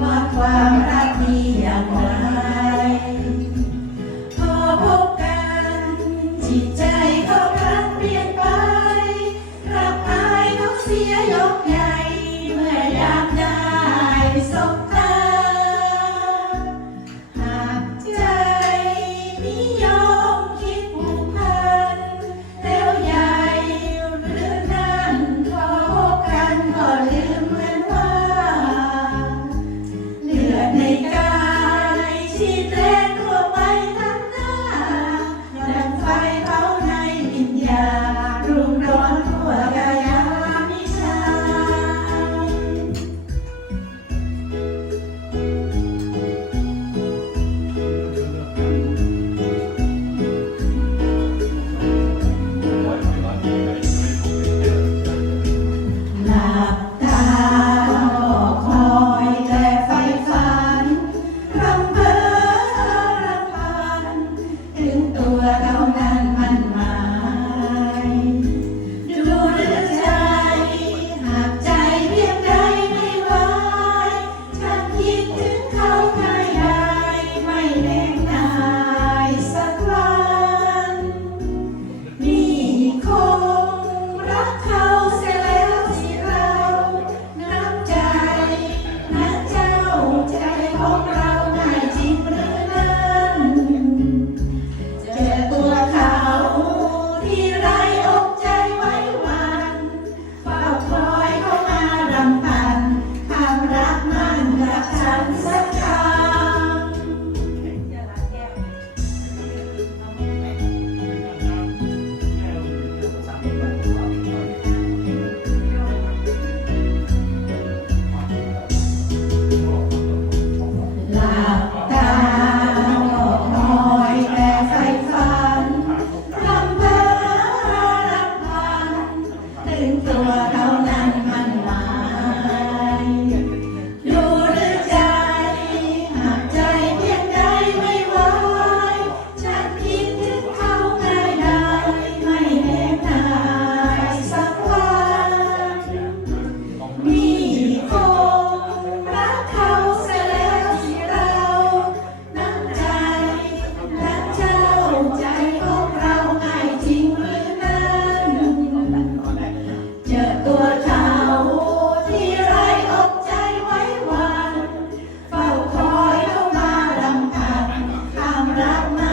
ความรักมีอย่างไรพอพบกันจิตใจก็พลันเปลี่ยนไป รับอายเขาเสียยกใหญ่ เมื่อยามได้สบตา ร้อนทั่วแล้วแก Então, a my